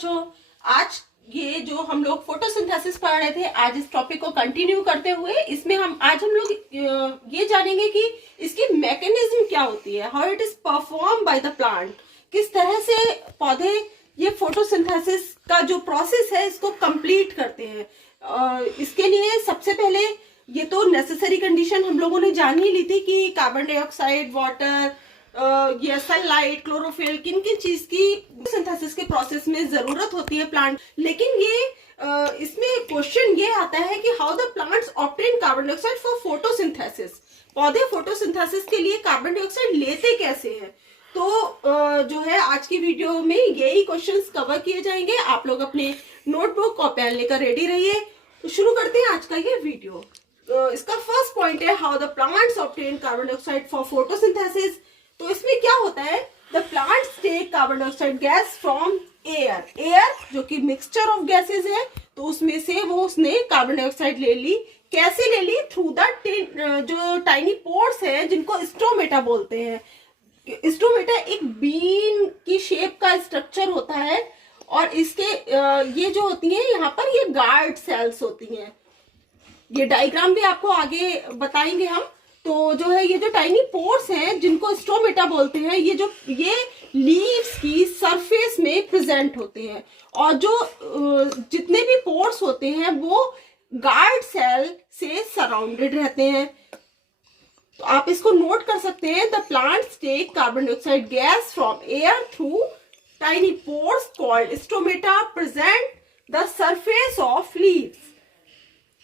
बच्चों, आज ये जो हम लोग फोटोसिंथेसिस पढ़ रहे थे, आज इस टॉपिक को कंटिन्यू करते हुए इसमें आज हम लोग ये जानेंगे कि इसकी मैकेनिज्म क्या होती है, how it is perform by the plant, किस तरह से पौधे ये फोटोसिंथेसिस का जो प्रोसेस है इसको कंप्लीट करते हैं। इसके लिए सबसे पहले ये तो नेसेसरी कंडीशन हम लोगों ने जान ही ली थी कि कार्बन डाइऑक्साइड, वाटर, ये सनलाइट, क्लोरोफिल, किन किन चीज की सिंथेसिस के प्रोसेस में जरूरत होती है प्लांट। लेकिन ये इसमें क्वेश्चन ये आता है कि how the plants obtain carbon dioxide for photosynthesis. पौधे फोटोसिंथेसिस के लिए कार्बन डाइऑक्साइड लेते कैसे हैं। तो जो है आज की वीडियो में यही क्वेश्चंस कवर किए जाएंगे। आप लोग अपने नोटबुक और पेन लेकर रेडी रहिए। तो शुरू करते हैं आज का ये वीडियो। इसका फर्स्ट पॉइंट है how the plants obtain carbon dioxide for photosynthesis. तो इसमें क्या होता है, the plants take carbon dioxide gas from air जो कि मिक्सचर ऑफ गैसेस है, तो उसमें से वो उसने कार्बन डाइऑक्साइड ले ली। कैसे ले ली? थ्रू द जो टाइनी पोर्स है जिनको स्टोमेटा बोलते हैं। स्टोमेटा एक बीन की शेप का स्ट्रक्चर होता है और इसके ये जो होती है यहाँ पर ये गार्ड सेल्स होती हैं। ये डायग्राम भी आपको आगे बताएंगे हम। तो जो है ये जो टाइनी पोर्स हैं जिनको स्टोमेटा बोलते हैं, ये लीव्स की सरफेस में प्रेजेंट होते हैं और जो जितने भी पोर्स होते हैं वो गार्ड सेल से सराउंडेड रहते हैं। तो आप इसको नोट कर सकते हैं। The plants take carbon dioxide gas from air through tiny pores called stomata present the surface of leaves.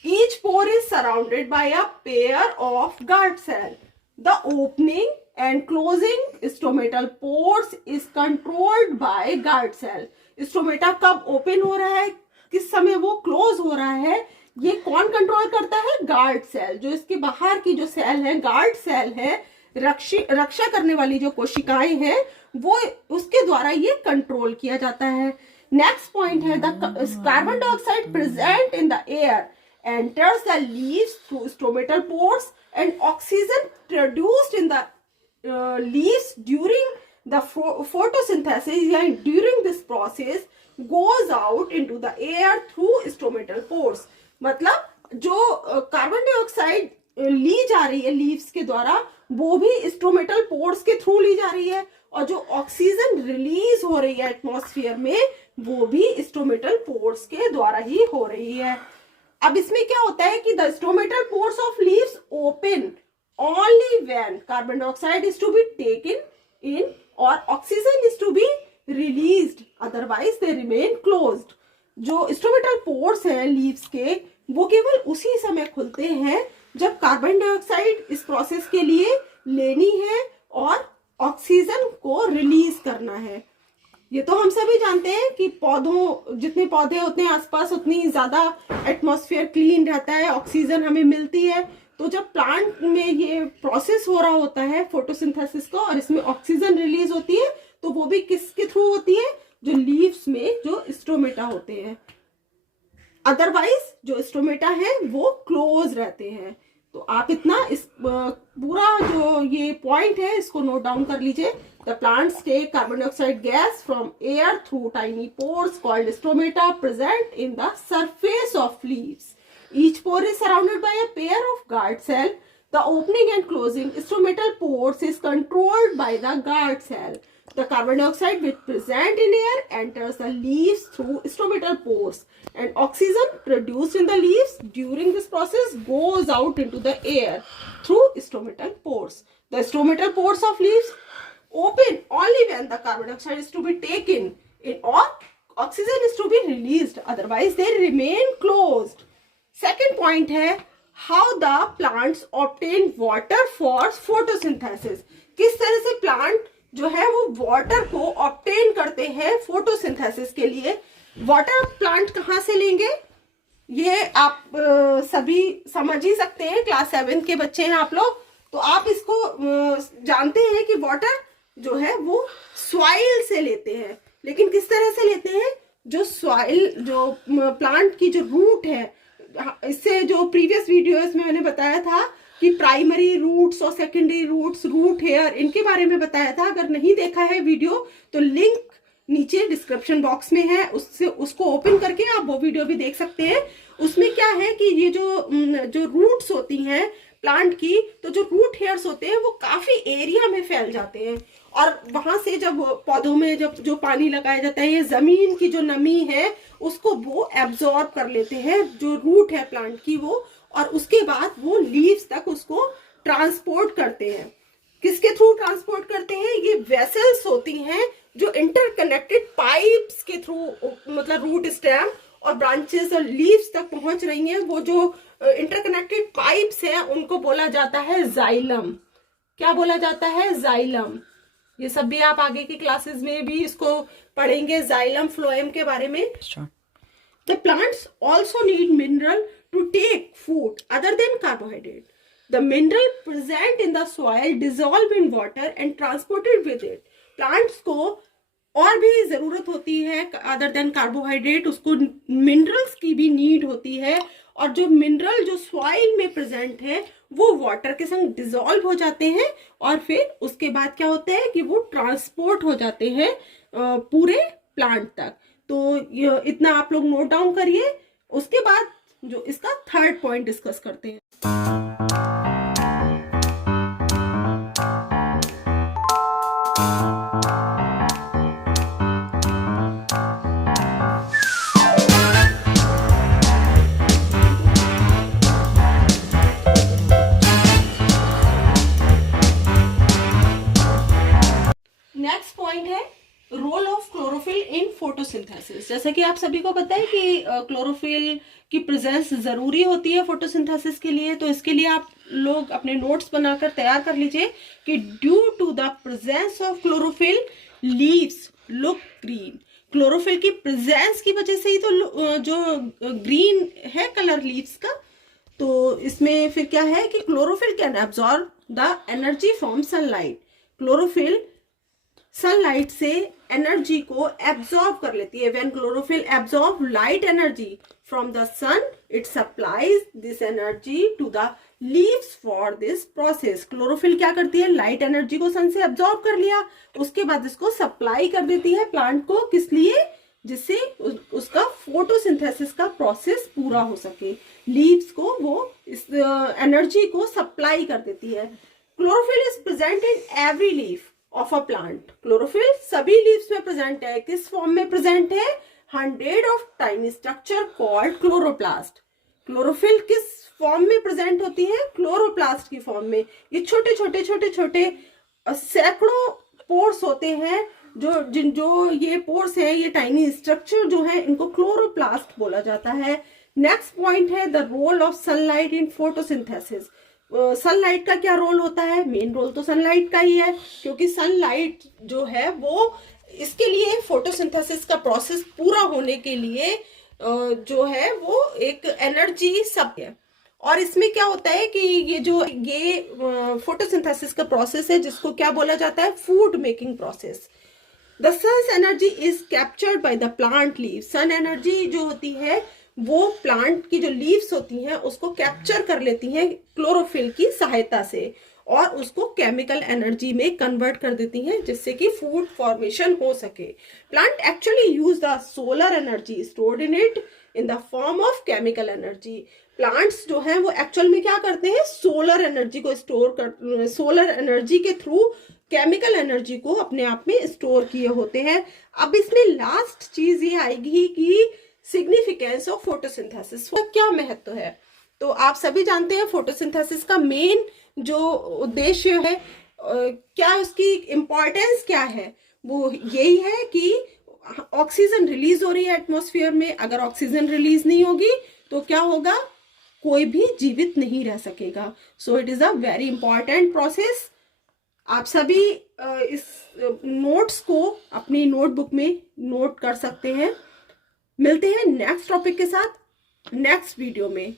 Each pore is surrounded by a pair of guard cell. The opening and closing stomatal pores is controlled by guard cell. Stomata कब open हो रहा है, किस समय वो close हो रहा है, ये कौन कंट्रोल करता है? Guard cell. जो इसके बाहर की जो सेल है, गार्ड सेल है, रक्षा करने वाली जो कोशिकाएं हैं, वो उसके द्वारा ये कंट्रोल किया जाता है। नेक्स्ट पॉइंट है the carbon dioxide present in the air enters the leaves through stomatal pores and oxygen produced in the leaves during the photosynthesis and during this process goes out into the air through stomatal pores. मतलब जो carbon dioxide ली जा रही है leaves के द्वारा, वो भी stomatal pores के थ्रू ली जा रही है और जो ऑक्सीजन रिलीज हो रही है एटमॉस्फेयर में, वो भी स्टोमेटल पोर्स के द्वारा ही हो रही है। अब इसमें क्या होता है कि the stomatal pores of leaves open only when carbon dioxide is to be taken in और oxygen is to be released, otherwise they remain closed. जो स्टोमेटल पोर्स हैं लीव्स के, वो केवल उसी समय खुलते हैं जब कार्बन डाइऑक्साइड इस प्रोसेस के लिए लेनी है और ऑक्सीजन को रिलीज करना है। ये तो हम सभी जानते हैं कि जितने पौधे होते हैं आसपास, उतनी ज्यादा एटमॉस्फेयर क्लीन रहता है, ऑक्सीजन हमें मिलती है। तो जब प्लांट में ये प्रोसेस हो रहा होता है फोटोसिंथेसिस को और इसमें ऑक्सीजन रिलीज होती है, तो वो भी किसके थ्रू होती है? जो लीव्स में जो स्टोमेटा होते हैं। अदरवाइज जो स्टोमेटा है वो क्लोज रहते हैं। तो आप इतना इस पूरा जो ये पॉइंट है इसको नोट डाउन कर लीजिए। The plants take carbon dioxide gas from air through tiny pores called stomata present in the surface of leaves. Each pore is surrounded by a pair of guard cell. The opening and closing stomatal pores is controlled by the guard cell. The carbon dioxide which present in air enters the leaves through stomatal pores, and oxygen produced in the leaves during this process goes out into the air through stomatal pores. The stomatal pores of leaves open only when the carbon dioxide is to be taken in or oxygen is to be released, otherwise they remain closed. Second point है how the plants obtain water for photosynthesis. किस तरह से plant जो है वो water को obtain करते हैं फोटोसिंथेसिस के लिए। वाटर प्लांट कहाँ से लेंगे, ये आप सभी समझ ही सकते हैं, क्लास 7 के बच्चे हैं आप लोग। तो आप इसको जानते हैं कि वाटर जो है वो सॉइल से लेते हैं। लेकिन किस तरह से लेते हैं? जो सॉइल, जो प्लांट की जो रूट है, इससे जो प्रीवियस वीडियोस में मैंने बताया था कि प्राइमरी रूट्स और सेकेंडरी रूट्स, रूट हेयर, इनके बारे में बताया था। अगर नहीं देखा है वीडियो तो लिंक नीचे डिस्क्रिप्शन बॉक्स में है, उससे उसको ओपन करके आप वो वीडियो भी देख सकते हैं। उसमें क्या है कि ये जो रूट्स होती हैं प्लांट की, तो जो रूट हेयर्स होते हैं वो काफी एरिया में फैल जाते हैं, और वहां से जब पौधों में जब जो पानी लगाया जाता है, ये जमीन की जो नमी है उसको वो एब्जॉर्ब कर लेते हैं, जो रूट है प्लांट की वो, और उसके बाद वो लीव्स तक उसको ट्रांसपोर्ट करते हैं। किसके थ्रू ट्रांसपोर्ट करते हैं? ये वेसल्स होती हैं जो इंटरकनेक्टेड पाइप्स के थ्रू, मतलब रूट स्टेम और ब्रांचेस और लीव्स तक पहुंच रही हैं। वो जो इंटरकनेक्टेड पाइप्स हैं उनको बोला जाता है जाइलम। क्या बोला जाता है? जाइलम। ये सब भी आप आगे की क्लासेस में भी इसको पढ़ेंगे, जाइलम फ्लोएम के बारे में। The plants also need mineral to take food other than carbohydrate. The mineral present in the soil dissolve in water and transported with it. Plants को और भी जरूरत होती है अदर देन कार्बोहाइड्रेट, उसको मिनरल्स की भी नीड होती है, और जो मिनरल जो सॉइल में प्रेजेंट है वो वाटर के संग डिसॉल्व हो जाते हैं, और फिर उसके बाद क्या होता है कि वो ट्रांसपोर्ट हो जाते हैं पूरे प्लांट तक। तो इतना आप लोग नोट डाउन करिए। उसके बाद जो इसका थर्ड पॉइंट डिस्कस करते हैं। नेक्स्ट पॉइंट है role of chlorophyll in photosynthesis. जैसा कि आप सभी को पता है कि क्लोरोफिल की प्रेजेंस जरूरी होती है फोटोसिंथेसिस के लिए, तो इसके लिए आप लोग अपने नोट्स बनाकर तैयार कर लीजिए कि due to the presence of chlorophyll leaves look green. Chlorophyll की प्रेजेंस की वजह से ही तो जो ग्रीन है कलर लीव्स का। तो इसमें फिर क्या है कि chlorophyll can absorb the energy from sunlight. Chlorophyll sunlight से एनर्जी को एब्जॉर्ब कर लेती है। When chlorophyll absorb light energy from the sun, it supplies this energy to the leaves for this process. Chlorophyll क्या करती है? लाइट एनर्जी को सन से एब्जॉर्ब कर लिया, उसके बाद इसको सप्लाई कर देती है प्लांट को। किस लिए? जिससे उसका फोटोसिंथेसिस का प्रोसेस पूरा हो सके। लीव्स को वो इस एनर्जी को सप्लाई कर देती है। Chlorophyll is present in every leaf of a plant. Chlorophyll सभी लीव्स में प्रेजेंट है। किस फॉर्म में प्रेजेंट है? 100 of tiny structure called chloroplast. Chlorophyll किस फॉर्म में प्रेजेंट होती है? क्लोरोप्लास्ट की फॉर्म में। ये छोटे छोटे छोटे छोटे सैकड़ों पोर्स होते हैं, जो ये पोर्स है, ये टाइनी स्ट्रक्चर जो है, इनको क्लोरोप्लास्ट बोला जाता है। नेक्स्ट पॉइंट है the role of sunlight in photosynthesis. Sunlight का क्या रोल होता है? मेन रोल तो सनलाइट का ही है, क्योंकि सनलाइट जो है वो इसके लिए फोटोसिंथेसिस का प्रोसेस पूरा होने के लिए जो है वो एक एनर्जी सब है। और इसमें क्या होता है कि ये फोटोसिंथेसिस का प्रोसेस है, जिसको क्या बोला जाता है? Food making process. The sun's energy is captured by the plant leave. Sun energy जो होती है वो प्लांट की जो लीव्स होती हैं उसको कैप्चर कर लेती हैं क्लोरोफिल की सहायता से, और उसको केमिकल एनर्जी में कन्वर्ट कर देती हैं, जिससे कि फूड फॉर्मेशन हो सके। Plant actually use the solar energy stored in it in the form of chemical energy. Plants जो है वो एक्चुअल में क्या करते हैं? सोलर एनर्जी को स्टोर कर, सोलर एनर्जी के थ्रू केमिकल एनर्जी को अपने आप में स्टोर किए होते हैं। अब इसमें लास्ट चीज ये आएगी कि सिग्निफिकेंस ऑफ फोटोसिंथेसिस, क्या महत्व है। तो आप सभी जानते हैं फोटोसिंथेसिस का मेन जो उद्देश्य है, क्या उसकी इंपॉर्टेंस क्या है, वो यही है कि ऑक्सीजन रिलीज हो रही है एटमॉस्फेयर में। अगर ऑक्सीजन रिलीज नहीं होगी तो क्या होगा? कोई भी जीवित नहीं रह सकेगा। So it is a very important process. आप सभी इस नोट्स को अपनी नोटबुक में नोट कर सकते हैं। मिलते हैं नेक्स्ट टॉपिक के साथ नेक्स्ट वीडियो में।